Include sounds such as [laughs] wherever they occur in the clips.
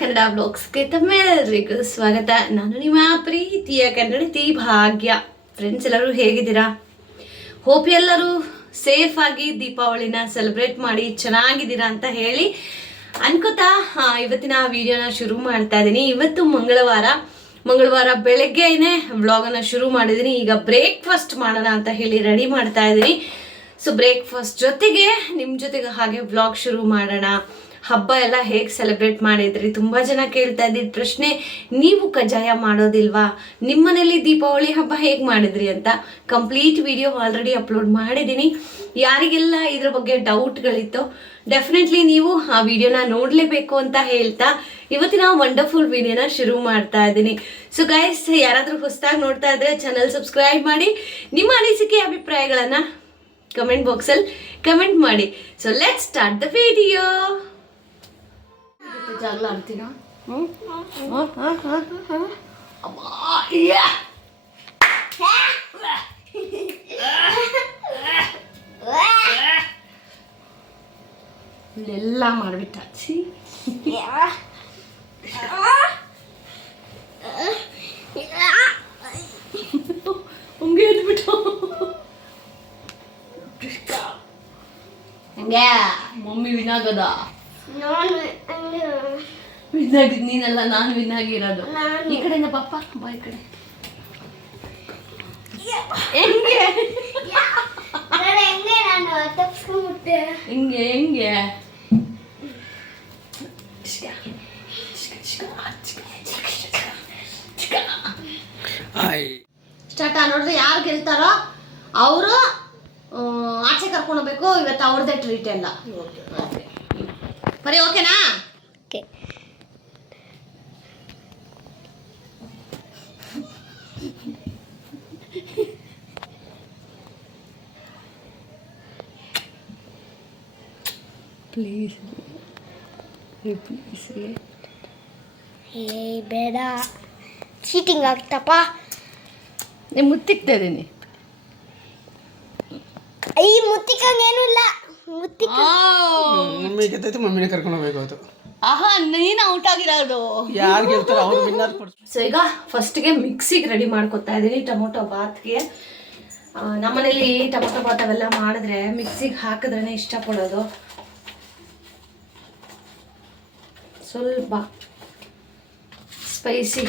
ಕನ್ನಡ ಬ್ಲಾಗ್ಸ್ಗೆ ತಮ್ಮೆಲ್ಲರಿಗೂ ಸ್ವಾಗತ. ನಾನು ನಿಮ್ಮ ಪ್ರೀತಿಯ ಕನ್ನಡತಿ ಭಾಗ್ಯ. ಫ್ರೆಂಡ್ಸ್ ಎಲ್ಲರೂ ಹೇಗಿದ್ದೀರಾ? ಹೋಪ್ ಎಲ್ಲರೂ ಸೇಫ್ ಆಗಿ ದೀಪಾವಳಿನ ಸೆಲೆಬ್ರೇಟ್ ಮಾಡಿ ಚೆನ್ನಾಗಿದ್ದೀರಾ ಅಂತ ಹೇಳಿ ಅನ್ಕೋತಾ ಇವತ್ತಿನ ವಿಡಿಯೋನ ಶುರು ಮಾಡ್ತಾ ಇದ್ದೀನಿ. ಇವತ್ತು ಮಂಗಳವಾರ. ಮಂಗಳವಾರ ಬೆಳಗ್ಗೆನೆ ವ್ಲಾಗನ್ನು ಶುರು ಮಾಡಿದ್ದೀನಿ. ಈಗ ಬ್ರೇಕ್ಫಾಸ್ಟ್ ಮಾಡೋಣ ಅಂತ ಹೇಳಿ ರೆಡಿ ಮಾಡ್ತಾ ಇದ್ದೀನಿ. ಸೊ ಬ್ರೇಕ್ಫಾಸ್ಟ್ ಜೊತೆಗೆ ನಿಮ್ಮ ಜೊತೆಗೆ ಹಾಗೆ ವ್ಲಾಗ್ ಶುರು ಮಾಡೋಣ. ಹಬ್ಬ ಎಲ್ಲ ಹೇಗೆ ಸೆಲೆಬ್ರೇಟ್ ಮಾಡಿದ್ರಿ? ತುಂಬ ಜನ ಕೇಳ್ತಾ ಇದ್ದಿದ್ದ ಪ್ರಶ್ನೆ, ನೀವು ಕಜ್ಜಾಯ ಮಾಡೋದಿಲ್ವಾ? ನಿಮ್ಮನೇಲಿ ದೀಪಾವಳಿ ಹಬ್ಬ ಹೇಗೆ ಮಾಡಿದ್ರಿ ಅಂತ ಕಂಪ್ಲೀಟ್ ವಿಡಿಯೋ ಆಲ್ರೆಡಿ ಅಪ್ಲೋಡ್ ಮಾಡಿದ್ದೀನಿ. ಯಾರಿಗೆಲ್ಲ ಇದ್ರ ಬಗ್ಗೆ ಡೌಟ್ಗಳಿತ್ತು ಡೆಫಿನೆಟ್ಲಿ ನೀವು ಆ ವಿಡಿಯೋನ ನೋಡಲೇಬೇಕು ಅಂತ ಹೇಳ್ತಾ ಇವತ್ತಿನ ವಂಡರ್ಫುಲ್ ವಿಡಿಯೋನ ಶುರು ಮಾಡ್ತಾ ಇದ್ದೀನಿ. ಸೊ ಗೈಸ್ ಯಾರಾದರೂ ಹೊಸದಾಗಿ ನೋಡ್ತಾ ಇದ್ರೆ ಚಾನಲ್ ಸಬ್ಸ್ಕ್ರೈಬ್ ಮಾಡಿ, ನಿಮ್ಮ ಅನಿಸಿಕೆ ಅಭಿಪ್ರಾಯಗಳನ್ನು ಕಮೆಂಟ್ ಬಾಕ್ಸಲ್ಲಿ ಕಮೆಂಟ್ ಮಾಡಿ. So let start the video ಜಾಗಲ ಆಡ್ತೀನ ಇಲ್ಲೆಲ್ಲ ಮಾಡಿಬಿಟ್ಟ ಛೀ ಹಂಗೆ ಎದ್ಬಿಟ್ಟು ಹಂಗೆ ಮಮ್ಮಿ ವಿನಾಗದ ವಿನ್ ಆಗಿದ್ ನೀನಲ್ಲ ನಾನು ವಿನ್ ಆಗಿರೋದು ಈ ಕಡೆಯಿಂದ ಪಾಪ ಬಾ ಈ ಕಡೆ. ಹೆಂಗೆ? ಹೆಂಗೆ ಹೆಂಗೆ ಸ್ಟಾರ್ಟ್ ನೋಡ್ರಿ ಯಾರು ಗೆಲ್ತಾರೋ ಅವರು ಆಚೆ ಕರ್ಕೊಂಡು ಹೋಗ್ಬೇಕು. ಇವತ್ತು ಅವ್ರದ್ದೇ ಟ್ರೀಟ್ ಎಲ್ಲ. ಬರೀ ಓಕೆನಾ ಪ್ಲೀಸ್ ಪ್ಲೀಸ್ ಏ ಬೇಡ ಚೀಟಿಂಗ್ ಆಗ್ತಪ್ಪ ನೀವು ಮುತ್ತಿಕ್ತಾ ಇದ್ದೀನಿ ಈ ಮುತ್ತಿಕಂಗೇನು ಇಲ್ಲ ಮಮ್ಮಿ ಗೆದ್ದೈತೆ ಮಮ್ಮಿನೇ ಕರ್ಕೊಂಡು ಹೋಗ್ಬೇಕು ಆಹಾ ನೀನು ಔಟ್ ಆಗಿರೋದು. ಯಾರು ಗೆಲ್ತಾರೋ ಅವ್ರು ವಿನ್ನರ್ ಸೊ ಈಗ ಫಸ್ಟ್ಗೆ ಮಿಕ್ಸಿಗೆ ರೆಡಿ ಮಾಡ್ಕೊತಾ ಇದ್ದೀನಿ ಟೊಮೊಟೊ ಬಾತ್ಗೆ. ನಮ್ಮ ನಮ್ಮನೇಲಿ ಟೊಮೊಟೊ ಬಾತ್ ಅವೆಲ್ಲ ಮಾಡಿದ್ರೆ ಮಿಕ್ಸಿಗೆ ಹಾಕಿದ್ರೇ ಇಷ್ಟಪಡೋದು. ಸ್ವಲ್ಪ ಸ್ಪೈಸಿ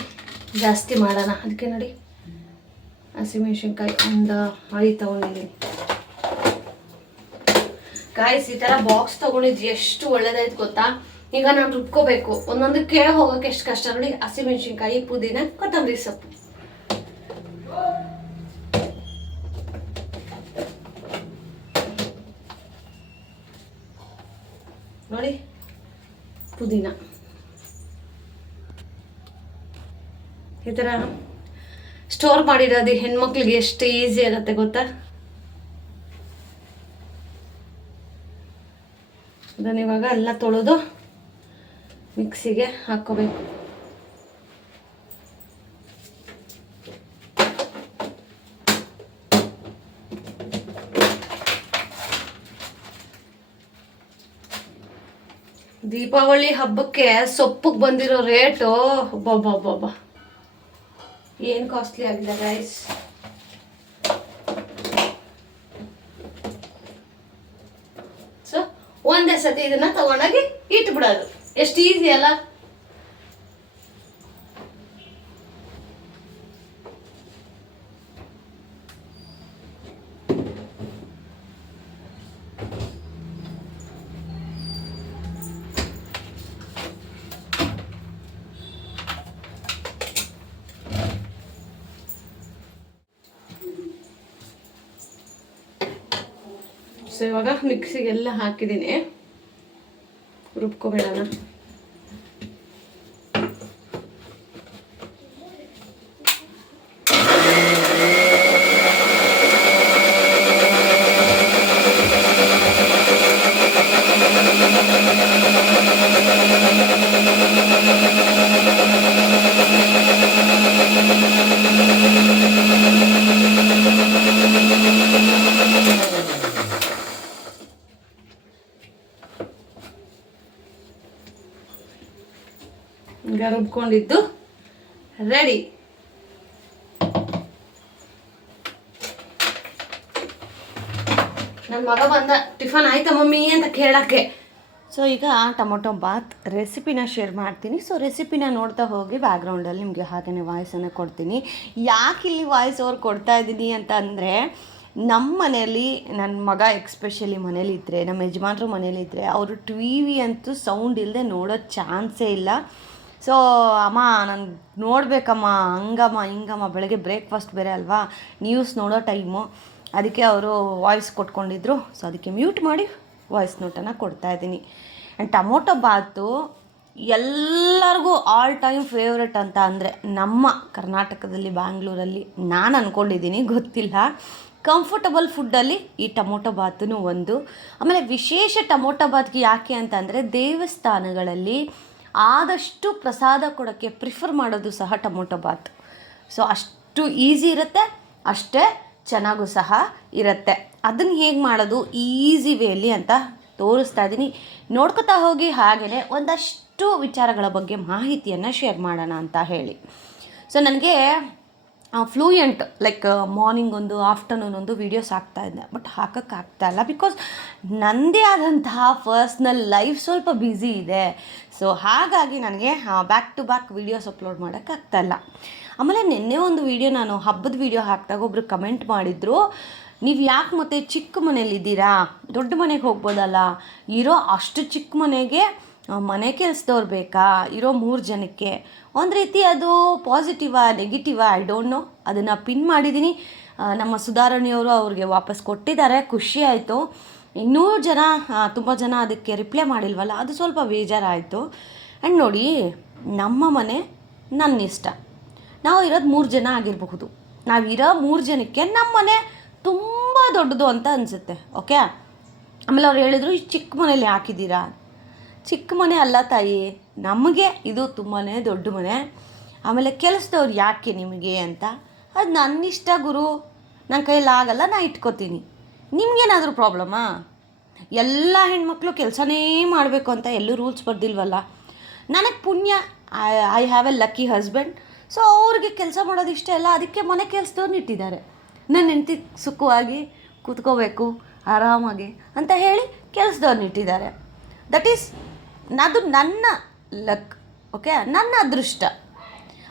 ಜಾಸ್ತಿ ಮಾಡೋಣ. ಅದಕ್ಕೆ ನೋಡಿ ಹಸಿಮೆಣ್ಸಿನ್ಕಾಯಿ ಒಂದು ಐದು ತೊಗೊಂಡಿದ್ದೀನಿ ಗಾಯ್ಸ್ ಈ ಥರ ಬಾಕ್ಸ್ ತೊಗೊಂಡಿದ್ದು ಎಷ್ಟು ಒಳ್ಳೇದಾಯ್ತು ಗೊತ್ತಾ? ಈಗ ನಾನು ರುಬ್ಕೋಬೇಕು. ಒಂದೊಂದಕ್ಕೆ ಹೋಗೋಕೆ ಎಷ್ಟು ಕಷ್ಟ ನೋಡಿ ಹಸಿಮೆಣ್ಸಿನ್ಕಾಯಿ ಪುದೀನ, ಕೊತ್ತಂಬರಿ ಸೊಪ್ಪು. ನೋಡಿ, ಪುದೀನ. ಈ ಥರ ಸ್ಟೋರ್ ಮಾಡಿರೋದು ಹೆಣ್ಮಕ್ಳಿಗೆ ಎಷ್ಟು ಈಸಿ ಆಗುತ್ತೆ ಗೊತ್ತಾ? ಅದನ್ನ ಇವಾಗ ಎಲ್ಲ ತೊಳೆದು ಮಿಕ್ಸಿಗೆ ಹಾಕ್ಕೋಬೇಕು. ದೀಪಾವಳಿ ಹಬ್ಬಕ್ಕೆ ಸೊಪ್ಪಿಗೆ ಬಂದಿರೋ ರೇಟು ಒಬ್ಬೊಬ್ಬೊಬ್ಬ ಏನು ಕಾಸ್ಟ್ಲಿ ಆಗಿದೆ ರೈಸ್ ಸೊ ಒಂದೇ ಸತಿ ಇದನ್ನ ತಗೊಂಡೋಗಿ ಇಟ್ಬಿಡೋದು. ಎಷ್ಟು ಈಸಿ ಅಲ್ಲ? ಸೊ ಇವಾಗ ಮಿಕ್ಸಿಗೆಲ್ಲ ಹಾಕಿದ್ದೀನಿ. ರುಬ್ಕೊಬೇಡಣ ಈಗ ರುಬ್ಕೊಂಡಿದ್ದು ರೆಡಿ ನನ್ನ ಮಗ ಬಂದ. ಟಿಫನ್ ಆಯ್ತಾ ಮಮ್ಮಿ ಅಂತ ಕೇಳಕ್ಕೆ. ಸೊ ಈಗ ಟೊಮೊಟೊ ಬಾತ್ ರೆಸಿಪಿನ ಶೇರ್ ಮಾಡ್ತೀನಿ. ಸೊ ರೆಸಿಪಿನ ನೋಡ್ತಾ ಹೋಗಿ ಬ್ಯಾಕ್ಗ್ರೌಂಡಲ್ಲಿ ನಿಮಗೆ ಹಾಗೆಯೇ ವಾಯ್ಸನ್ನು ಕೊಡ್ತೀನಿ. ಯಾಕೆ ಇಲ್ಲಿ ವಾಯ್ಸ್ ಓವರ್ ಕೊಡ್ತಾ ಇದ್ದೀನಿ ಅಂತ ಅಂದರೆ ನಮ್ಮ ಮನೆಯಲ್ಲಿ ನನ್ನ ಮಗ ಎಕ್ಸ್ಪೆಷಲಿ ಮನೇಲಿದ್ದರೆ ನಮ್ಮ ಯಜಮಾನ್ರು ಮನೇಲಿದ್ದರೆ ಅವರು ಟಿ ವಿ ಅಂತೂ ಸೌಂಡ್ ಇಲ್ಲದೆ ನೋಡೋ ಚಾನ್ಸೇ ಇಲ್ಲ. ಸೊ ಅಮ್ಮ, ನಾನು ನೋಡಬೇಕಮ್ಮ, ಹಂಗಮ್ಮ, ಹಿಂಗಮ್ಮ, ಬೆಳಗ್ಗೆ ಬ್ರೇಕ್ಫಾಸ್ಟ್ ಬೇರೆ ಅಲ್ವಾ? ನ್ಯೂಸ್ ನೋಡೋ ಟೈಮು ಅದಕ್ಕೆ ಅವರು ವಾಯ್ಸ್ ಕೊಟ್ಕೊಂಡಿದ್ರು. ಸೊ ಅದಕ್ಕೆ ಮ್ಯೂಟ್ ಮಾಡಿ ವಾಯ್ಸ್ ನೋಟನ್ನು ಕೊಡ್ತಾ ಇದ್ದೀನಿ. ಆ್ಯಂಡ್ ಟೊಮೊಟೊ ಬಾತು ಎಲ್ಲರಿಗೂ ಆಲ್ ಟೈಮ್ ಫೇವ್ರೆಟ್ ಅಂತ ಅಂದರೆ ನಮ್ಮ ಕರ್ನಾಟಕದಲ್ಲಿ, ಬ್ಯಾಂಗ್ಳೂರಲ್ಲಿ ನಾನು ಅಂದ್ಕೊಂಡಿದ್ದೀನಿ ಗೊತ್ತಿಲ್ಲ. ಕಂಫರ್ಟಬಲ್ ಫುಡ್ಡಲ್ಲಿ ಈ ಟೊಮೊಟೊ ಬಾತೂ ಒಂದು. ಆಮೇಲೆ ವಿಶೇಷ ಟೊಮೊಟೊ ಬಾತ್ಗೆ ಯಾಕೆ ಅಂತಂದರೆ ದೇವಸ್ಥಾನಗಳಲ್ಲಿ ಆದಷ್ಟು ಪ್ರಸಾದ ಕೊಡೋಕ್ಕೆ ಪ್ರಿಫರ್ ಮಾಡೋದು ಸಹ ಟೊಮೊಟೊ ಬಾತ್. ಸೊ ಅಷ್ಟು ಈಸಿ ಇರುತ್ತೆ, ಅಷ್ಟೇ ಚೆನ್ನಾಗೂ ಸಹ ಇರುತ್ತೆ. ಅದನ್ನು ಹೇಗೆ ಮಾಡೋದು ಈಸಿ ವೇಲಿ ಅಂತ ತೋರಿಸ್ತಾ ಇದ್ದೀನಿ ನೋಡ್ಕೊತಾ ಹೋಗಿ ಹಾಗೆಯೇ ಒಂದಷ್ಟು ವಿಚಾರಗಳ ಬಗ್ಗೆ ಮಾಹಿತಿಯನ್ನು ಶೇರ್ ಮಾಡೋಣ ಅಂತ ಹೇಳಿ. ಸೊ ನನಗೆ ಫ್ಲೂಯೆಂಟ್ ಲೈಕ್ ಮಾರ್ನಿಂಗ್ ಒಂದು ಆಫ್ಟರ್ನೂನ್ ಒಂದು ವೀಡಿಯೋಸ್ ಹಾಕ್ತಾ ಇದ್ದೆ. ಬಟ್ ಹಾಕೋಕ್ಕಾಗ್ತಾ ಇಲ್ಲ ಬಿಕಾಸ್ ನನ್ನದೇ ಆದಂತಹ ಪರ್ಸ್ನಲ್ ಲೈಫ್ ಸ್ವಲ್ಪ ಬ್ಯುಸಿ ಇದೆ. ಸೊ ಹಾಗಾಗಿ ನನಗೆ back to back videos upload ಮಾಡೋಕ್ಕಾಗ್ತಾ ಇಲ್ಲ. ಆಮೇಲೆ ನಿನ್ನೆ ಒಂದು ವೀಡಿಯೋ ನಾನು, ಹಬ್ಬದ ವೀಡಿಯೋ ಹಾಕಿದಾಗ ಒಬ್ಬರು ಕಮೆಂಟ್ ಮಾಡಿದರು, ನೀವು ಯಾಕೆ ಮತ್ತೆ ಚಿಕ್ಕ ಮನೇಲಿದ್ದೀರಾ ದೊಡ್ಡ ಮನೆಗೆ ಹೋಗ್ಬೋದಲ್ಲ? ಇರೋ ಅಷ್ಟು ಚಿಕ್ಕ ಮನೆಗೆ ಮನೆ ಕೆಲಸದವ್ರು ಬೇಕಾ? ಇರೋ ಮೂರು ಜನಕ್ಕೆ. ಒಂದು ರೀತಿ ಅದು ಪಾಸಿಟಿವಾ ನೆಗೆಟಿವಾ ಐ ಡೋಂಟ್ ನೋ ಅದನ್ನು ಪಿನ್ ಮಾಡಿದ್ದೀನಿ ನಮ್ಮ ಸುಧಾರಣೆಯವರು ಅವ್ರಿಗೆ ವಾಪಸ್ ಕೊಟ್ಟಿದ್ದಾರೆ. ಖುಷಿ ಆಯಿತು. ಇನ್ನೂ ಜನ ತುಂಬ ಜನ ಅದಕ್ಕೆ ರಿಪ್ಲೈ ಮಾಡಿಲ್ವಲ್ಲ, ಅದು ಸ್ವಲ್ಪ ಬೇಜಾರಾಯಿತು. ಆ್ಯಂಡ್ ನೋಡಿ, ನಮ್ಮ ಮನೆ ನನ್ನ ಇಷ್ಟ ನಾವು ಇರೋದು ಮೂರು ಜನ ಆಗಿರಬಹುದು. ನಾವಿರೋ ಮೂರು ಜನಕ್ಕೆ ನಮ್ಮ ಮನೆ ತುಂಬ ದೊಡ್ಡದು ಅಂತ ಅನಿಸುತ್ತೆ ಓಕೆ ಆಮೇಲೆ ಅವ್ರು ಹೇಳಿದ್ರು, ಈ ಚಿಕ್ಕ ಮನೇಲಿ ಹಾಕಿದ್ದೀರಾ? ಚಿಕ್ಕ ಮನೆ ಅಲ್ಲ ತಾಯಿ. ನಮಗೆ ಇದು ತುಂಬಾ ದೊಡ್ಡ ಮನೆ. ಆಮೇಲೆ ಕೆಲಸದವ್ರು ಯಾಕೆ ನಿಮಗೆ ಅಂತ? ಅದು ನನ್ನ ಇಷ್ಟ ಗುರು. ನನ್ನ ಕೈಯಲ್ಲಿ ಆಗಲ್ಲ, ನಾ ಇಟ್ಕೋತೀನಿ. ನಿಮಗೇನಾದರೂ ಪ್ರಾಬ್ಲಮ್ಮಾ ಎಲ್ಲ ಹೆಣ್ಮಕ್ಳು ಕೆಲಸನೇ ಮಾಡಬೇಕು ಅಂತ ಎಲ್ಲೂ ರೂಲ್ಸ್ ಬರ್ದಿಲ್ವಲ್ಲ? ನನಗೆ ಪುಣ್ಯ. I I have a lucky husband. So ಅವ್ರಿಗೆ ಕೆಲಸ ಮಾಡೋದು ಇಷ್ಟ ಇಲ್ಲ. ಅದಕ್ಕೆ ಮನೆ ಕೆಲಸದವ್ರನ್ನ ಇಟ್ಟಿದ್ದಾರೆ. ನನ್ನ ಹೆಂಡತಿ ಸುಖವಾಗಿ ಕೂತ್ಕೋಬೇಕು, ಆರಾಮಾಗಿ ಅಂತ ಹೇಳಿ ಕೆಲಸದವ್ರನ್ನ ಇಟ್ಟಿದ್ದಾರೆ. ದಟ್ ಈಸ್ ಅದು ನನ್ನ ಲಕ್ ಓಕೆ ನನ್ನ ಅದೃಷ್ಟ.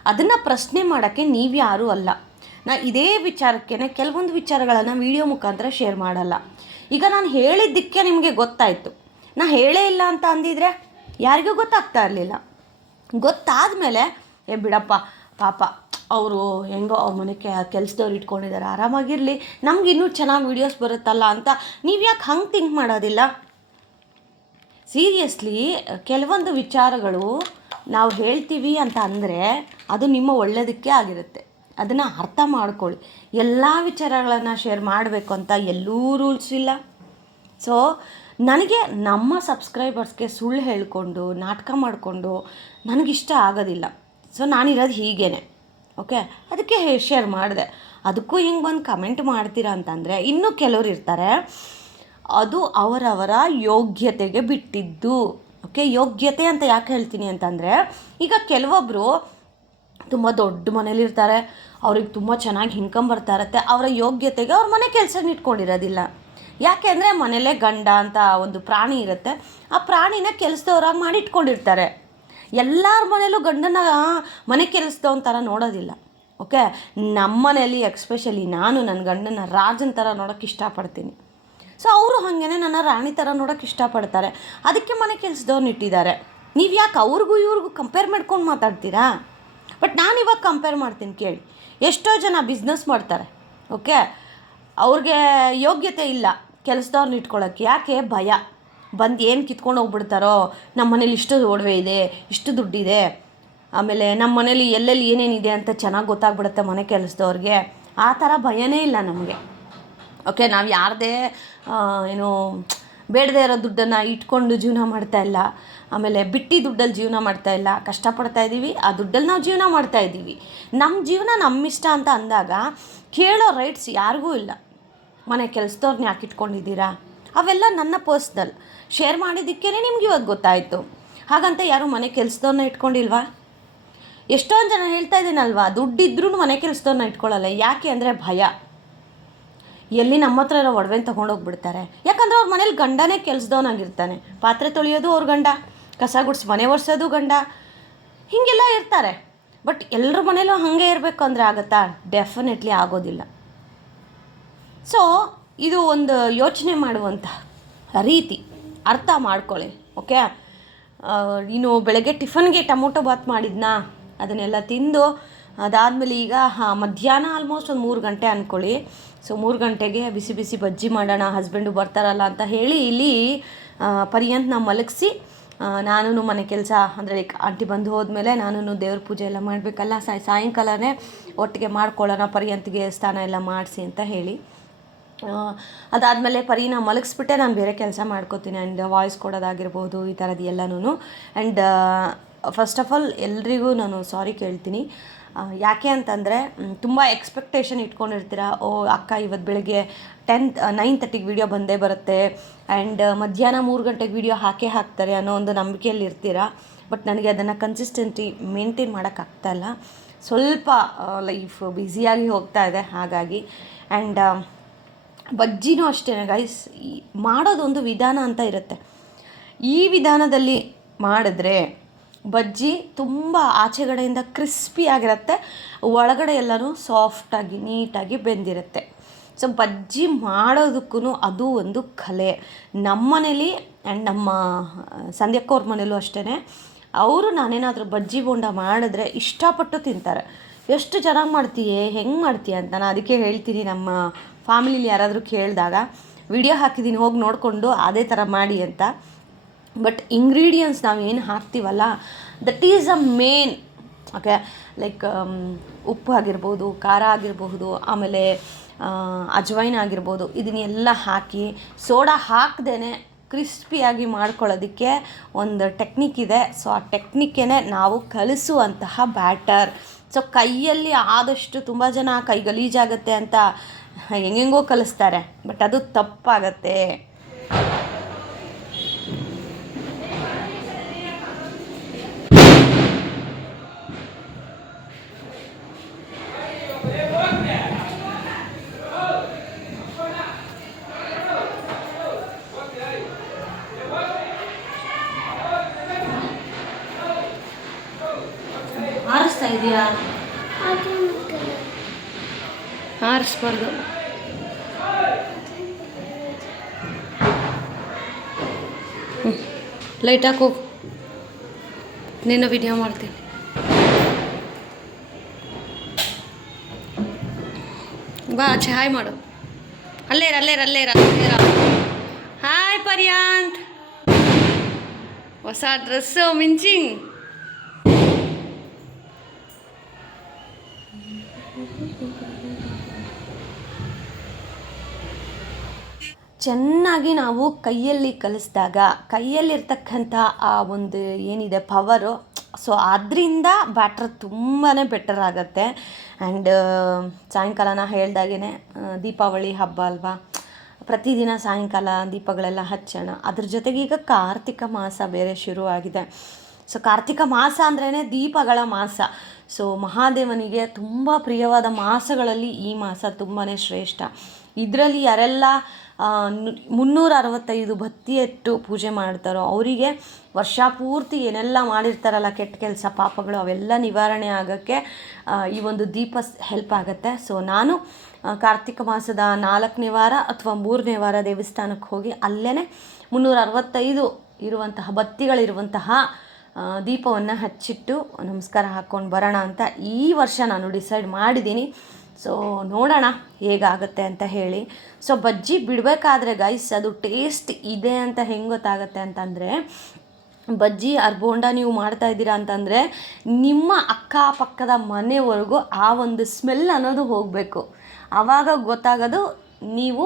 ಅದನ್ನು ಪ್ರಶ್ನೆ ಮಾಡೋಕ್ಕೆ ನೀವು ಯಾರೂ ಅಲ್ಲ. ನಾ ಇದೇ ವಿಚಾರಕ್ಕೆ ಕೆಲವೊಂದು ವಿಚಾರಗಳನ್ನು ವಿಡಿಯೋ ಮುಖಾಂತರ ಶೇರ್ ಮಾಡಲ್ಲ. ಈಗ ನಾನು ಹೇಳಿದ್ದಕ್ಕೆ ನಿಮಗೆ ಗೊತ್ತಾಯಿತು. ನಾ ಹೇಳೇ ಇಲ್ಲ ಅಂತ ಅಂದಿದ್ರೆ ಯಾರಿಗೂ ಗೊತ್ತಾಗ್ತಾ ಇರಲಿಲ್ಲ. ಗೊತ್ತಾದ ಮೇಲೆ ಏ ಬಿಡಪ್ಪ, ಪಾಪ, ಅವರು ಹೆಂಗೋ ಅವ್ರ ಮನೆ ಕೆಲಸದವ್ರು ಇಟ್ಕೊಂಡಿದ್ದಾರೆ ಆರಾಮಾಗಿರಲಿ. ನಮ್ಗೆ ಇನ್ನೂ ಚೆನ್ನಾಗಿ ವೀಡಿಯೋಸ್ ಬರುತ್ತಲ್ಲ ಅಂತ ನೀವು ಯಾಕೆ ಹಂಗೆ ಥಿಂಕ್ ಮಾಡೋದಿಲ್ಲ? ಸೀರಿಯಸ್ಲಿ ಕೆಲವೊಂದು ವಿಚಾರಗಳು ನಾವು ಹೇಳ್ತೀವಿ ಅಂತ ಅಂದರೆ ಅದು ನಿಮ್ಮ ಒಳ್ಳೆಯದಕ್ಕೆ ಆಗಿರುತ್ತೆ. ಅದನ್ನು ಅರ್ಥ ಮಾಡ್ಕೊಳ್ಳಿ. ಎಲ್ಲ ವಿಚಾರಗಳನ್ನು ಶೇರ್ ಮಾಡಬೇಕು ಅಂತ ಎಲ್ಲೂ ರೂಲ್ಸ್ ಇಲ್ಲ. ಸೊ ನನಗೆ ನಮ್ಮ ಸಬ್ಸ್ಕ್ರೈಬರ್ಸ್ಗೆ ಸುಳ್ಳು ಹೇಳಿಕೊಂಡು, ನಾಟಕ ಮಾಡಿಕೊಂಡು ನನಗಿಷ್ಟ ಆಗೋದಿಲ್ಲ. ಸೊ ನಾನಿರೋದು ಹೀಗೇನೆ. ಓಕೆ ಅದಕ್ಕೆ ಶೇರ್ ಮಾಡಿದೆ. ಅದಕ್ಕೂ ಹಿಂಗೆ ಬಂದು ಕಮೆಂಟ್ ಮಾಡ್ತೀರಾ ಅಂತಂದರೆ ಇನ್ನೂ ಕೆಲವರು ಇರ್ತಾರೆ. ಅದು ಅವರವರ ಯೋಗ್ಯತೆಗೆ ಬಿಟ್ಟಿದ್ದು. ಓಕೆ ಯೋಗ್ಯತೆ ಅಂತ ಯಾಕೆ ಹೇಳ್ತೀನಿ ಅಂತಂದರೆ, ಈಗ ಕೆಲವೊಬ್ಬರು ತುಂಬ ದೊಡ್ಡ ಮನೇಲಿರ್ತಾರೆ ಅವ್ರಿಗೆ ತುಂಬ ಚೆನ್ನಾಗಿ ಇನ್ಕಮ್ ಬರ್ತಾ ಇರುತ್ತೆ, ಅವರ ಯೋಗ್ಯತೆಗೆ ಅವ್ರ ಮನೆ ಕೆಲಸ ಇಟ್ಕೊಂಡಿರೋದಿಲ್ಲ. ಯಾಕೆ ಅಂದರೆ ಮನೇಲೇ ಗಂಡ ಅಂತ ಒಂದು ಪ್ರಾಣಿ ಇರುತ್ತೆ, ಆ ಪ್ರಾಣಿನ ಕೆಲಸದವ್ರಾಗಿ ಮಾಡಿ ಇಟ್ಕೊಂಡಿರ್ತಾರೆ. ಎಲ್ಲರ ಮನೇಲೂ ಗಂಡನ ಮನೆ ಕೆಲಸದವನ ಥರ ನೋಡೋದಿಲ್ಲ. ಓಕೆ ನಮ್ಮ ಮನೇಲಿ ಎಕ್ಸ್ಪೆಷಲಿ ನಾನು ನನ್ನ ಗಂಡನ ರಾಜನ ಥರ ನೋಡೋಕ್ಕೆ ಇಷ್ಟಪಡ್ತೀನಿ. ಸೊ ಅವರು ಹಾಗೇನೆ ನನ್ನ ರಾಣಿ ಥರ ನೋಡೋಕ್ಕೆ ಇಷ್ಟಪಡ್ತಾರೆ. ಅದಕ್ಕೆ ಮನೆ ಕೆಲಸದವ್ರನ್ನ ಇಟ್ಟಿದ್ದಾರೆ. ನೀವು ಯಾಕೆ ಅವ್ರಿಗೂ ಇವ್ರಿಗೂ ಕಂಪೇರ್ ಮಾಡ್ಕೊಂಡು ಮಾತಾಡ್ತೀರಾ? ಬಟ್ ನಾನು ಇವಾಗ ಕಂಪೇರ್ ಮಾಡ್ತೀನಿ ಕೇಳಿ. ಎಷ್ಟೋ ಜನ ಬಿಸ್ನೆಸ್ ಮಾಡ್ತಾರೆ. ಓಕೆ ಅವ್ರಿಗೆ ಯೋಗ್ಯತೆ ಇಲ್ಲ ಕೆಲಸದವ್ರನ್ನ ಇಟ್ಕೊಳ್ಳೋಕ್ಕೆ ಯಾಕೆ? ಭಯ. ಬಂದು ಏನು ಕಿತ್ಕೊಂಡು ಹೋಗ್ಬಿಡ್ತಾರೋ? ನಮ್ಮ ಮನೇಲಿ ಇಷ್ಟು ಒಡವೆ ಇದೆ, ಇಷ್ಟು ದುಡ್ಡಿದೆ. ಆಮೇಲೆ ನಮ್ಮ ಮನೇಲಿ ಎಲ್ಲೆಲ್ಲಿ ಏನೇನಿದೆ ಅಂತ ಚೆನ್ನಾಗಿ ಗೊತ್ತಾಗ್ಬಿಡುತ್ತೆ ಮನೆ ಕೆಲಸದವ್ರಿಗೆ. ಆ ಥರ ಭಯನೇ ಇಲ್ಲ ನಮಗೆ. ಓಕೆ ನಾವು ಯಾರದೇ ಏನು ಬೇಡದೇ ಇರೋ ದುಡ್ಡನ್ನು ಇಟ್ಕೊಂಡು ಜೀವನ ಮಾಡ್ತಾ ಇಲ್ಲ. ಆಮೇಲೆ ಬಿಟ್ಟು ದುಡ್ಡಲ್ಲಿ ಜೀವನ ಮಾಡ್ತಾ ಇಲ್ಲ. ಕಷ್ಟಪಡ್ತಾ ಇದ್ದೀವಿ. ಆ ದುಡ್ಡಲ್ಲಿ ನಾವು ಜೀವನ ಮಾಡ್ತಾ ಇದ್ದೀವಿ. ನಮ್ಮ ಜೀವನ ನಮ್ಮಿಷ್ಟ ಅಂತ ಅಂದಾಗ ಕೇಳೋ ರೈಟ್ಸ್ ಯಾರಿಗೂ ಇಲ್ಲ. ಮನೆ ಕೆಲಸದವ್ರನ್ನ ಯಾಕೆ ಇಟ್ಕೊಂಡಿದ್ದೀರಾ? ಅವೆಲ್ಲ ನನ್ನ ಪರ್ಸ್ನಲ್ ಶೇರ್ ಮಾಡಿದ್ದಕ್ಕೇ ನಿಮ್ಗೆ ಇವತ್ತು ಗೊತ್ತಾಯಿತು. ಹಾಗಂತ ಯಾರು ಮನೆ ಕೆಲಸದವ್ರನ್ನ ಇಟ್ಕೊಂಡಿಲ್ವಾ? ಎಷ್ಟೊಂದು ಜನ ಹೇಳ್ತಾ ಇದ್ದೀನಲ್ವಾ? ದುಡ್ಡಿದ್ರೂ ಮನೆ ಕೆಲಸದವ್ರನ್ನ ಇಟ್ಕೊಳ್ಳಲ್ಲ ಯಾಕೆ ಅಂದರೆ ಭಯ. ಎಲ್ಲಿ ನಮ್ಮ ಹತ್ರ ಎಲ್ಲ ಒಡವೆನ ತೊಗೊಂಡೋಗ್ಬಿಡ್ತಾರೆ. ಯಾಕಂದ್ರೆ ಅವ್ರ ಮನೇಲಿ ಗಂಡನೇ ಕೆಲಸದವನಾಗಿರ್ತಾನೆ. ಪಾತ್ರೆ ತೊಳೆಯೋದು ಅವ್ರ ಗಂಡ, ಕಸ ಗುಡ್ಸಿ ಮನೆ ಒರೆಸೋದು ಗಂಡ. ಹೀಗೆಲ್ಲ ಇರ್ತಾರೆ. ಬಟ್ ಎಲ್ಲರ ಮನೇಲೂ ಹಾಗೆ ಇರಬೇಕು ಅಂದರೆ ಆಗುತ್ತಾ? ಡೆಫಿನೆಟ್ಲಿ ಆಗೋದಿಲ್ಲ. ಸೊ ಇದು ಒಂದು ಯೋಚನೆ ಮಾಡುವಂಥ ರೀತಿ. ಅರ್ಥ ಮಾಡ್ಕೊಳ್ಳಿ ಓಕೆ ನೀನು ಬೆಳಗ್ಗೆ ಟಿಫನ್ಗೆ ಟೊಮೊಟೊ ಬಾತ್ ಮಾಡಿದ್ನಾ? ಅದನ್ನೆಲ್ಲ ತಿಂದು, ಅದಾದಮೇಲೆ ಈಗ, ಹಾಂ, ಮಧ್ಯಾಹ್ನ ಆಲ್ಮೋಸ್ಟ್ ಒಂದು ಮೂರು ಗಂಟೆ ಅಂದ್ಕೊಳ್ಳಿ ಸೊ ಮೂರು ಗಂಟೆಗೆ ಬಿಸಿ ಬಿಸಿ ಬಜ್ಜಿ ಮಾಡೋಣ ಹಸ್ಬೆಂಡು ಬರ್ತಾರಲ್ಲ ಅಂತ ಹೇಳಿ ಇಲ್ಲಿ ಪರ್ಯಂತ ನಾವು ಮಲಗಿಸಿ ನಾನು ಮನೆ ಕೆಲಸ, ಅಂದರೆ ಲೈಕ್ ಆಂಟಿ ಬಂದು ಹೋದ್ಮೇಲೆ ನಾನು ದೇವ್ರ ಪೂಜೆ ಎಲ್ಲ ಮಾಡಬೇಕಲ್ಲ ಸಾಯ್ ಸಾಯಂಕಾಲನೇ ಒಟ್ಟಿಗೆ ಮಾಡ್ಕೊಳ್ಳೋಣ, ಪರ್ಯಂತಿಗೆ ಸ್ನಾನ ಎಲ್ಲ ಮಾಡಿಸಿ ಅಂತ ಹೇಳಿ. ಅದಾದಮೇಲೆ ನಾವು ಮಲಗಿಸ್ಬಿಟ್ಟೆ, ನಾನು ಬೇರೆ ಕೆಲಸ ಮಾಡ್ಕೋತೀನಿ ಆ್ಯಂಡ್ ವಾಯ್ಸ್ ಕೊಡೋದಾಗಿರ್ಬೋದು ಈ ಥರದ್ದು ಎಲ್ಲನೂ ಆ್ಯಂಡ್ ಫಸ್ಟ್ ಆಫ್ ಆಲ್ ಎಲ್ರಿಗೂ ನಾನು ಸಾರಿ ಕೇಳ್ತೀನಿ. ಯಾಕೆ ಅಂತಂದರೆ ತುಂಬ ಎಕ್ಸ್ಪೆಕ್ಟೇಷನ್ ಇಟ್ಕೊಂಡಿರ್ತೀರ, ಓ, ಅಕ್ಕ ಇವತ್ತು ಬೆಳಗ್ಗೆ ಟೆಂತ್ ನೈನ್ ತರ್ಟಿಗೆ ವಿಡಿಯೋ ಬಂದೇ ಬರುತ್ತೆ ಆ್ಯಂಡ್ ಮಧ್ಯಾಹ್ನ ಮೂರು ಗಂಟೆಗೆ ವೀಡಿಯೋ ಹಾಕೇ ಹಾಕ್ತಾರೆ ಅನ್ನೋ ಒಂದು ನಂಬಿಕೆಯಲ್ಲಿ ಇರ್ತೀರ ಬಟ್ ನನಗೆ ಅದನ್ನು ಕನ್ಸಿಸ್ಟೆಂಟಿ ಮೇಂಟೈನ್ ಮಾಡೋಕ್ಕಾಗ್ತಾಯಿಲ್ಲ ಸ್ವಲ್ಪ ಲೈಫ್ ಬ್ಯುಸಿಯಾಗಿ ಹೋಗ್ತಾ ಇದೆ, ಹಾಗಾಗಿ ಆ್ಯಂಡ್ ಬಜ್ಜಿನೂ ಅಷ್ಟೇ ಗೈಸ್ ಮಾಡೋದೊಂದು ವಿಧಾನ ಅಂತ ಇರುತ್ತೆ. ಈ ವಿಧಾನದಲ್ಲಿ ಮಾಡಿದ್ರೆ ಬಜ್ಜಿ ತುಂಬ ಆಚೆಗಡೆಯಿಂದ ಕ್ರಿಸ್ಪಿ ಆಗಿರುತ್ತೆ. ಒಳಗಡೆ ಎಲ್ಲನೂ ಸಾಫ್ಟಾಗಿ ನೀಟಾಗಿ ಬೆಂದಿರುತ್ತೆ. ಸೊ ಬಜ್ಜಿ ಮಾಡೋದಕ್ಕೂ ಅದು ಒಂದು ಕಲೆ. ನಮ್ಮನೇಲಿ ಆ್ಯಂಡ್ ನಮ್ಮ ಸಂಧ್ಯಕ್ಕವ್ರ ಮನೇಲೂ ಅಷ್ಟೇ ಅವರು ನಾನೇನಾದರೂ ಬಜ್ಜಿ ಬೋಂಡ ಮಾಡಿದ್ರೆ ಇಷ್ಟಪಟ್ಟು ತಿಂತಾರೆ. ಎಷ್ಟು ಚೆನ್ನಾಗಿ ಮಾಡ್ತೀಯೇ, ಹೆಂಗೆ ಮಾಡ್ತೀಯ ಅಂತ ನಾನು ಅದಕ್ಕೆ ಹೇಳ್ತೀನಿ. ನಮ್ಮ ಫ್ಯಾಮಿಲಿಲಿ ಯಾರಾದರೂ ಕೇಳಿದಾಗ, ವಿಡಿಯೋ ಹಾಕಿದ್ದೀನಿ ಹೋಗಿ ನೋಡಿಕೊಂಡು, ಅದೇ ಥರ ಮಾಡಿ ಅಂತ. ಬಟ್ ಇಂಗ್ರೀಡಿಯೆಂಟ್ಸ್ ನಾವು ಏನು ಹಾಕ್ತೀವಲ್ಲ that is a main okay like ಉಪ್ಪು ಆಗಿರ್ಬೋದು, ಖಾರ ಆಗಿರಬಹುದು ಆಮೇಲೆ ಅಜ್ವೈನ್ ಆಗಿರ್ಬೋದು ಇದನ್ನೆಲ್ಲ ಹಾಕಿ ಸೋಡಾ ಹಾಕ್ದೇ ಕ್ರಿಸ್ಪಿಯಾಗಿ ಮಾಡ್ಕೊಳ್ಳೋದಕ್ಕೆ ಒಂದು ಟೆಕ್ನಿಕ್ ಇದೆ. ಸೊ ಆ ಟೆಕ್ನಿಕ್ಕೇ ನಾವು ಕಲಿಸುವಂತಹ ಬ್ಯಾಟರ್ ಸೊ ಕೈಯಲ್ಲಿ ಆದಷ್ಟು ತುಂಬ ಜನ ಕೈ ಗಲೀಜಾಗುತ್ತೆ ಅಂತ ಹೆಂಗೆಂಗೋ ಕಲಿಸ್ತಾರೆ ಬಟ್ ಅದು ತಪ್ಪಾಗತ್ತೆ. ಆರಿಸ್ತಾ ಇದೆಯಾ? ಆರಿಸ್ಬಾರ್ದು. ಲೈಟ್ ಹಾಕು. ನಿನ್ನ ವಿಡಿಯೋ ಮಾಡ್ತೀನಿ. ಬಾ ಆಚೆ ಹಾಯ್ ಮಾಡು. ಅಲ್ಲೇ ಅಲ್ಲೇರ ಅಲ್ಲೇ ಅಲ್ಲೇರ ಅಲ್ಲೇ ಇರು, ಅಲ್ಲೇ ಇರು. ಹಾಯ್ ಪರ್ಯಾಂತ್. ಹೊಸ ಡ್ರೆಸ್ಸು ಮಿಂಚಿಂಗ್. ಚೆನ್ನಾಗಿ ನಾವು ಕೈಯಲ್ಲಿ ಕಲಿಸಿದಾಗ, ಕೈಯಲ್ಲಿರ್ತಕ್ಕಂಥ ಆ ಒಂದು ಏನಿದೆ ಪವರು ಸೊ ಅದರಿಂದ ಬ್ಯಾಟ್ರ್ ತುಂಬಾ ಬೆಟರ್ ಆಗುತ್ತೆ. ಆ್ಯಂಡ್ ಸಾಯಂಕಾಲ ನಾ ಹೇಳ್ದಾಗೇ ದೀಪಾವಳಿ ಹಬ್ಬ ಅಲ್ವಾ? ಪ್ರತಿದಿನ ಸಾಯಂಕಾಲ ದೀಪಗಳೆಲ್ಲ ಹಚ್ಚೋಣ. ಅದ್ರ ಜೊತೆಗೆ ಈಗ ಕಾರ್ತಿಕ ಮಾಸ ಬೇರೆ ಶುರುವಾಗಿದೆ ಸೊ ಕಾರ್ತಿಕ ಮಾಸ ಅಂದ್ರೇ ದೀಪಗಳ ಮಾಸ. ಸೊ ಮಹಾದೇವನಿಗೆ ತುಂಬ ಪ್ರಿಯವಾದ ಮಾಸಗಳಲ್ಲಿ ಈ ಮಾಸ ತುಂಬಾ ಶ್ರೇಷ್ಠ. ಇದರಲ್ಲಿ ಯಾರೆಲ್ಲ ಮುನ್ನೂರ ಅರವತ್ತೈದು ಭತ್ತಿ ಎಟ್ಟು ಪೂಜೆ ಮಾಡ್ತಾರೋ ಅವರಿಗೆ ವರ್ಷ ಪೂರ್ತಿ ಏನೆಲ್ಲ ಮಾಡಿರ್ತಾರಲ್ಲ ಕೆಟ್ಟ ಕೆಲಸ ಪಾಪಗಳು ಅವೆಲ್ಲ ನಿವಾರಣೆ ಆಗೋಕ್ಕೆ ಈ ಒಂದು ದೀಪ ಹೆಲ್ಪ್ ಆಗುತ್ತೆ. ಸೊ ನಾನು ಕಾರ್ತಿಕ ಮಾಸದ ನಾಲ್ಕನೇ ವಾರ ಅಥವಾ ಮೂರನೇ ವಾರ ದೇವಸ್ಥಾನಕ್ಕೆ ಹೋಗಿ ಅಲ್ಲೇ ಮುನ್ನೂರ ಅರವತ್ತೈದು ಇರುವಂತಹ ಬತ್ತಿಗಳಿರುವಂತಹ ದೀಪವನ್ನು ಹಚ್ಚಿಟ್ಟು ನಮಸ್ಕಾರ ಹಾಕ್ಕೊಂಡು ಬರೋಣ ಅಂತ ಈ ವರ್ಷ ನಾನು ಡಿಸೈಡ್ ಮಾಡಿದ್ದೀನಿ. ಸೊ ನೋಡೋಣ ಹೇಗಾಗುತ್ತೆ ಅಂತ ಹೇಳಿ. ಸೊ ಬಜ್ಜಿ ಬಿಡಬೇಕಾದ್ರೆ ಗೈಸ್ ಅದು ಟೇಸ್ಟ್ ಇದೆ ಅಂತ ಹೆಂಗೆ ಗೊತ್ತಾಗುತ್ತೆ ಅಂತಂದರೆ, ಬಜ್ಜಿ ಆರ್ ಬೋಂಡ ನೀವು ಮಾಡ್ತಾ ಇದ್ದೀರಾ ಅಂತಂದರೆ, ನಿಮ್ಮ ಅಕ್ಕಪಕ್ಕದ ಮನೆವರೆಗೂ ಆ ಒಂದು ಸ್ಮೆಲ್ ಅನ್ನೋದು ಹೋಗಬೇಕು. ಆವಾಗ ಗೊತ್ತಾಗೋದು ನೀವು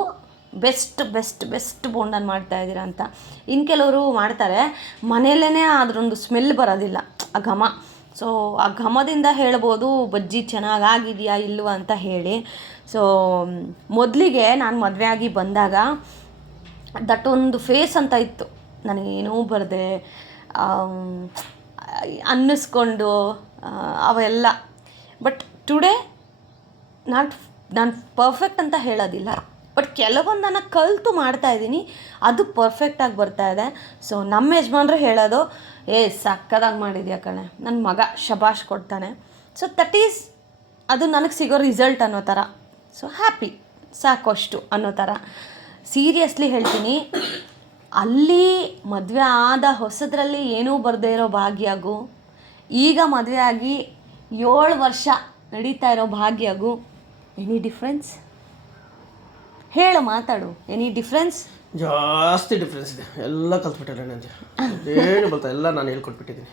ಬೆಸ್ಟ್ ಬೆಸ್ಟ್ ಬೆಸ್ಟ್ ಬೋಂಡನ್ ಮಾಡ್ತಾ ಇದ್ದೀರಾ ಅಂತ. ಇನ್ನು ಕೆಲವರು ಮಾಡ್ತಾರೆ ಮನೆಯಲ್ಲೇ ಅದರೊಂದು ಸ್ಮೆಲ್ ಬರೋದಿಲ್ಲ. ಆ ಘಮ. ಸೊ ಆ ಘಮದಿಂದ ಹೇಳ್ಬೋದು, ಬಜ್ಜಿ ಚೆನ್ನಾಗಾಗಿದೆಯಾ ಇಲ್ವಾ ಅಂತ ಹೇಳಿ. ಸೊ ಮೊದಲಿಗೆ ನಾನು ಮದುವೆ ಆಗಿ ಬಂದಾಗ ದಟ್ ಒಂದು ಫೇಸ್ ಅಂತ ಇತ್ತು. ನನಗೇನೂ ಬರದೆ ಅನ್ನಿಸ್ಕೊಂಡು ಅವೆಲ್ಲ. ಬಟ್ ಟುಡೇ ನಾಟ್ ನಾನು ಪರ್ಫೆಕ್ಟ್ ಅಂತ ಹೇಳೋದಿಲ್ಲ. ಬಟ್ ಕೆಲವೊಂದನ್ನು ಕಲಿತು ಮಾಡ್ತಾ ಇದ್ದೀನಿ. ಅದು ಪರ್ಫೆಕ್ಟಾಗಿ ಬರ್ತಾ ಇದೆ. ಸೊ ನಮ್ಮ ಯಜಮಾನ್ರು ಹೇಳೋದು, ಏ, ಸಕ್ಕದಾಗಿ ಮಾಡಿದ್ಯಾ ಕಣೆ. ನನ್ನ ಮಗ ಶಬಾಷ್ ಕೊಡ್ತಾನೆ. ಸೊ ದಟ್ ಈಸ್ ಅದು ನನಗೆ ಸಿಗೋ ರಿಸಲ್ಟ್ ಅನ್ನೋ ಥರ. ಸೊ ಹ್ಯಾಪಿ ಸಾಕು ಅಷ್ಟು ಅನ್ನೋ ಥರ. ಸೀರಿಯಸ್ಲಿ ಹೇಳ್ತೀನಿ, ಅಲ್ಲಿ ಮದುವೆ ಆದ ಹೊಸದ್ರಲ್ಲಿ ಏನೂ ಬರದೇ ಇರೋ ಭಾಗ್ಯಗೂ, ಈಗ ಮದುವೆ ಆಗಿ ಏಳು ವರ್ಷ ನಡೀತಾ ಇರೋ ಭಾಗ್ಯಗೂ ಎನಿ ಡಿಫ್ರೆನ್ಸ್ ಹೇಳು ಮಾತಾಡು. ಎನಿ ಡಿಫ್ರೆನ್ಸ್ ಜಾಸ್ತಿ ಡಿಫ್ರೆನ್ಸ್ ಇದೆ. ಎಲ್ಲ ಕಲ್ತ್ಬಿಟ್ಟೆ ನನಗೆ ಏನು ಬರ್ತಾ ಎಲ್ಲ ನಾನು ಹೇಳ್ಕೊಟ್ಬಿಟ್ಟಿದ್ದೀನಿ.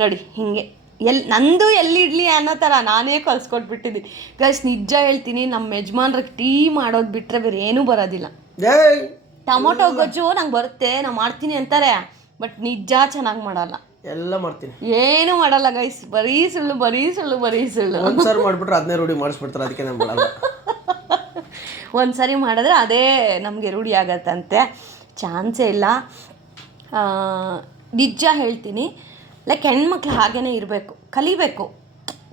ನೋಡಿ ಹಿಂಗೆ. ಎಲ್ಲಿ ನಂದು ಎಲ್ಲಿ ಇಡ್ಲಿ ಅನ್ನೋ ಥರ ನಾನೇ ಕಲ್ಸ್ಕೊಟ್ಬಿಟ್ಟಿದ್ದೀನಿ. ಗೈಸ್ ನಿಜ ಹೇಳ್ತೀನಿ ನಮ್ಮ ಯಜಮಾನ್ರ ಟೀ ಮಾಡೋದು ಬಿಟ್ಟರೆ ಬೇರೆ ಏನೂ ಬರೋದಿಲ್ಲ. ಏಯ್! ಟೊಮೊಟೊ ಗೊಜ್ಜು ನಂಗೆ ಬರುತ್ತೆ ನಾವು ಮಾಡ್ತೀನಿ ಅಂತಾರೆ. ಬಟ್ ನಿಜ ಚೆನ್ನಾಗಿ ಮಾಡಲ್ಲ. ಎಲ್ಲ ಮಾಡ್ತೀನಿ. ಏನು ಮಾಡಲ್ಲ ಗೈಸ್ ಬರೀ ಸುಳ್ಳು ಬರೀ ಸುಳ್ಳು ಬರೀ ಸುಳ್ಳು. ಸರ್ ಮಾಡ್ಬಿಟ್ರೆ ಮಾಡಿಬಿಟ್ರೆ ಅದನ್ನೇ ರೂಢಿ ಮಾಡಿಸ್ಬಿಡ್ತಾರೆ ಅದಕ್ಕೆ ನಾನು ಮಾಡಲ್ಲ. [laughs] ಒಂದು ಸರಿ ಮಾಡಿದ್ರೆ ಅದೇ ನಮಗೆ ರೂಢಿ ಆಗತ್ತಂತೆ. ಚಾನ್ಸೇ ಇಲ್ಲ. ನಿಜ ಹೇಳ್ತೀನಿ. ಲೈಕ್ ಹೆಣ್ಮಕ್ಳು ಹಾಗೇ ಇರಬೇಕು. ಕಲಿಬೇಕು.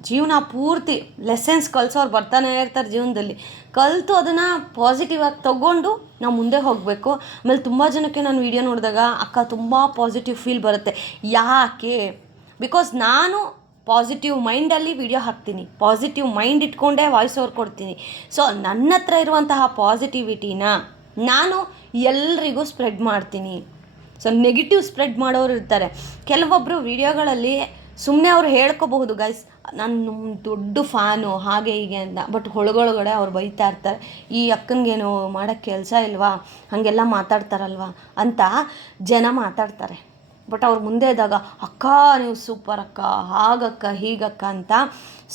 ಜೀವನ ಪೂರ್ತಿ ಲೆಸನ್ಸ್ ಕಲಿಸೋರು ಬರ್ತಾನೆ ಇರ್ತಾರೆ ಜೀವನದಲ್ಲಿ. ಕಲಿತು ಅದನ್ನು ಪಾಸಿಟಿವ್ ಆಗಿ ತಗೊಂಡು ನಾವು ಮುಂದೆ ಹೋಗಬೇಕು. ಆಮೇಲೆ ತುಂಬ ಜನಕ್ಕೆ ನಾನು ವಿಡಿಯೋ ನೋಡಿದಾಗ ಅಕ್ಕ ತುಂಬ ಪಾಸಿಟಿವ್ ಫೀಲ್ ಬರುತ್ತೆ. ಯಾಕೆ? ಬಿಕಾಸ್ ನಾನು ಪಾಸಿಟಿವ್ ಮೈಂಡಲ್ಲಿ ವಿಡಿಯೋ ಹಾಕ್ತೀನಿ. ಪಾಸಿಟಿವ್ ಮೈಂಡ್ ಇಟ್ಕೊಂಡೇ ವಾಯ್ಸ್ ಓವರ್ ಕೊಡ್ತೀನಿ. ಸೊ ನನ್ನ ಹತ್ರ ಇರುವಂತಹ ಪಾಸಿಟಿವಿಟಿನ ನಾನು ಎಲ್ರಿಗೂ ಸ್ಪ್ರೆಡ್ ಮಾಡ್ತೀನಿ. ಸೊ ನೆಗೆಟಿವ್ ಸ್ಪ್ರೆಡ್ ಮಾಡೋರು ಇರ್ತಾರೆ. ಕೆಲವೊಬ್ಬರು ವಿಡಿಯೋಗಳಲ್ಲಿ ಸುಮ್ಮನೆ ಅವ್ರು ಹೇಳ್ಕೋಬಹುದು ಗೈಸ್ ನಾನು ದೊಡ್ಡ ಫ್ಯಾನು ಹಾಗೆ ಹೀಗೆ ಅಂತ. ಬಟ್ ಒಳಗೊಳಗಡೆ ಅವ್ರು ಬೈತಾ ಇರ್ತಾರೆ, ಈ ಅಕ್ಕನಿಗೇನು ಮಾಡೋಕ್ಕೆ ಕೆಲಸ ಇಲ್ವಾ? ಹಾಗೆಲ್ಲ ಮಾತಾಡ್ತಾರಲ್ವಾ? ಅಂತ ಜನ ಮಾತಾಡ್ತಾರೆ. ಬಟ್ ಅವ್ರು ಮುಂದೆ ಇದ್ದಾಗ, ಅಕ್ಕ, ನೀವು ಸೂಪರ್ ಅಕ್ಕ, ಹಾಗಕ್ಕ, ಹೀಗಕ್ಕ ಅಂತ.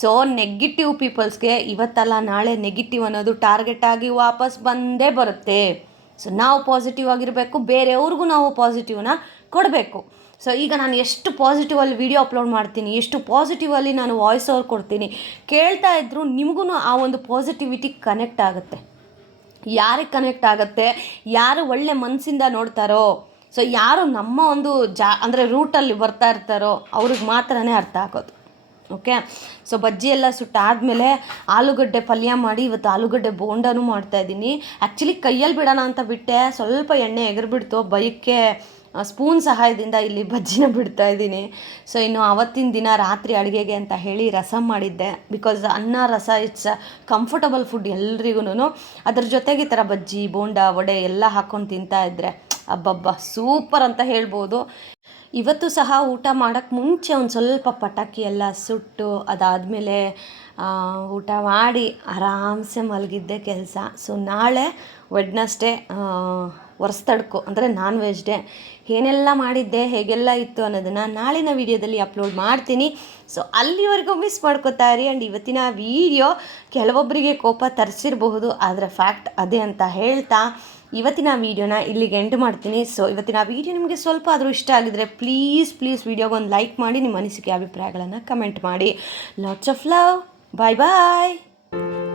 ಸೊ ನೆಗೆಟಿವ್ ಪೀಪಲ್ಸ್ಗೆ ಇವತ್ತಲ್ಲ, ನಾಳೆ ನೆಗೆಟಿವ್ ಅನ್ನೋದು ಟಾರ್ಗೆಟ್ ಆಗಿ ವಾಪಸ್ ಬಂದೇ ಬರುತ್ತೆ. ಸೊ ನಾವು ಪಾಸಿಟಿವ್ ಆಗಿರಬೇಕು, ಬೇರೆಯವ್ರಿಗೂ ನಾವು ಪಾಸಿಟಿವ್ನ ಕೊಡಬೇಕು. ಸೊ ಈಗ ನಾನು ಎಷ್ಟು ಪಾಸಿಟಿವಲ್ಲಿ ವಿಡಿಯೋ ಅಪ್ಲೋಡ್ ಮಾಡ್ತೀನಿ, ಎಷ್ಟು ಪಾಸಿಟಿವಲ್ಲಿ ನಾನು ವಾಯ್ಸ್ ಓವರ್ ಕೊಡ್ತೀನಿ, ಕೇಳ್ತಾ ಇದ್ದರೂ ನಿಮಗೂ ಆ ಒಂದು ಪಾಸಿಟಿವಿಟಿ ಕನೆಕ್ಟ್ ಆಗುತ್ತೆ. ಯಾರಿಗೆ ಕನೆಕ್ಟ್ ಆಗುತ್ತೆ? ಯಾರು ಒಳ್ಳೆ ಮನಸ್ಸಿಂದ ನೋಡ್ತಾರೋ? ಸೊ ಯಾರು ನಮ್ಮ ಒಂದು ಜಾ, ಅಂದರೆ ರೂಟಲ್ಲಿ ಬರ್ತಾ ಇರ್ತಾರೋ ಅವ್ರಿಗೆ ಮಾತ್ರನೇ ಅರ್ಥ ಆಗೋದು. ಓಕೆ ಸೊ ಬಜ್ಜಿ ಎಲ್ಲ ಸುಟ್ಟಾದಮೇಲೆ ಆಲೂಗಡ್ಡೆ ಪಲ್ಯ ಮಾಡಿ ಇವತ್ತು ಆಲೂಗಡ್ಡೆ ಬೋಂಡನೂ ಮಾಡ್ತಾಯಿದ್ದೀನಿ ಆ್ಯಕ್ಚುಲಿ ಕೈಯಲ್ಲಿ ಬಿಡೋಣ ಅಂತ ಬಿಟ್ಟೆ. ಸ್ವಲ್ಪ ಎಣ್ಣೆ ಎಗರ್ಬಿಡ್ತು. ಬೈಕ್ಕೆ ಸ್ಪೂನ್ ಸಹಾಯದಿಂದ ಇಲ್ಲಿ ಬಜ್ಜಿನ ಬಿಡ್ತಾ ಇದ್ದೀನಿ. ಸೊ ಇನ್ನು ಅವತ್ತಿನ ದಿನ ರಾತ್ರಿ ಅಡುಗೆಗೆ ಅಂತ ಹೇಳಿ ರಸಮ್ ಮಾಡಿದ್ದೆ. ಬಿಕಾಸ್ ಅನ್ನ, ರಸ ಇಟ್ಸ್ ಕಂಫರ್ಟಬಲ್ ಫುಡ್ ಎಲ್ರಿಗೂ ಅದ್ರ ಜೊತೆಗೆ ಈ ಥರ ಬಜ್ಜಿ, ಬೋಂಡ, ವಡೆ ಎಲ್ಲ ಹಾಕ್ಕೊಂಡು ತಿಂತಾ ಇದ್ದರೆ ಅಬ್ಬಬ್ಬ, ಸೂಪರ್ ಅಂತ ಹೇಳ್ಬೋದು. ಇವತ್ತು ಸಹ ಊಟ ಮಾಡೋಕ್ಕೆ ಮುಂಚೆ ಒಂದು ಸ್ವಲ್ಪ ಪಟಾಕಿ ಎಲ್ಲ ಸುಟ್ಟು ಅದಾದಮೇಲೆ ಊಟ ಮಾಡಿ ಆರಾಮ್ಸೆ ಮಲಗಿದ್ದೆ ಕೆಲಸ. ಸೊ ನಾಳೆ ವೆಡ್ನಸ್ಡೇ ಒರೆಸ್ತಡ್ಕು, ಅಂದರೆ ನಾನ್ ವೆಜ್ ಡೇ. ಏನೆಲ್ಲ ಮಾಡಿದ್ದೆ, ಹೇಗೆಲ್ಲ ಇತ್ತು ಅನ್ನೋದನ್ನು ನಾಳಿನ ವೀಡಿಯೋದಲ್ಲಿ ಅಪ್ಲೋಡ್ ಮಾಡ್ತೀನಿ. ಸೊ ಅಲ್ಲಿವರೆಗೂ ಮಿಸ್ ಮಾಡ್ಕೋತಾ ಇರಿ. ಆ್ಯಂಡ್ ಇವತ್ತಿನ ವೀಡಿಯೋ ಕೆಲವೊಬ್ಬರಿಗೆ ಕೋಪ ತರಿಸಿರಬಹುದು, ಆದರೆ ಫ್ಯಾಕ್ಟ್ ಅದೇ ಅಂತ ಹೇಳ್ತಾ ಇವತ್ತಿನ ವೀಡಿಯೋನ ಇಲ್ಲಿಗೆ ಎಂಡ್ ಮಾಡ್ತೀನಿ. ಸೊ ಇವತ್ತಿನ ವೀಡಿಯೋ ನಿಮಗೆ ಸ್ವಲ್ಪ ಆದರೂ ಇಷ್ಟ ಆಗಿದ್ರೆ ಪ್ಲೀಸ್ ಪ್ಲೀಸ್ ವೀಡಿಯೋಗೊಂದು ಲೈಕ್ ಮಾಡಿ, ನಿಮ್ಮ ಅನಿಸಿಕೆ, ಅಭಿಪ್ರಾಯಗಳನ್ನು ಕಮೆಂಟ್ ಮಾಡಿ. Lots of love bye bye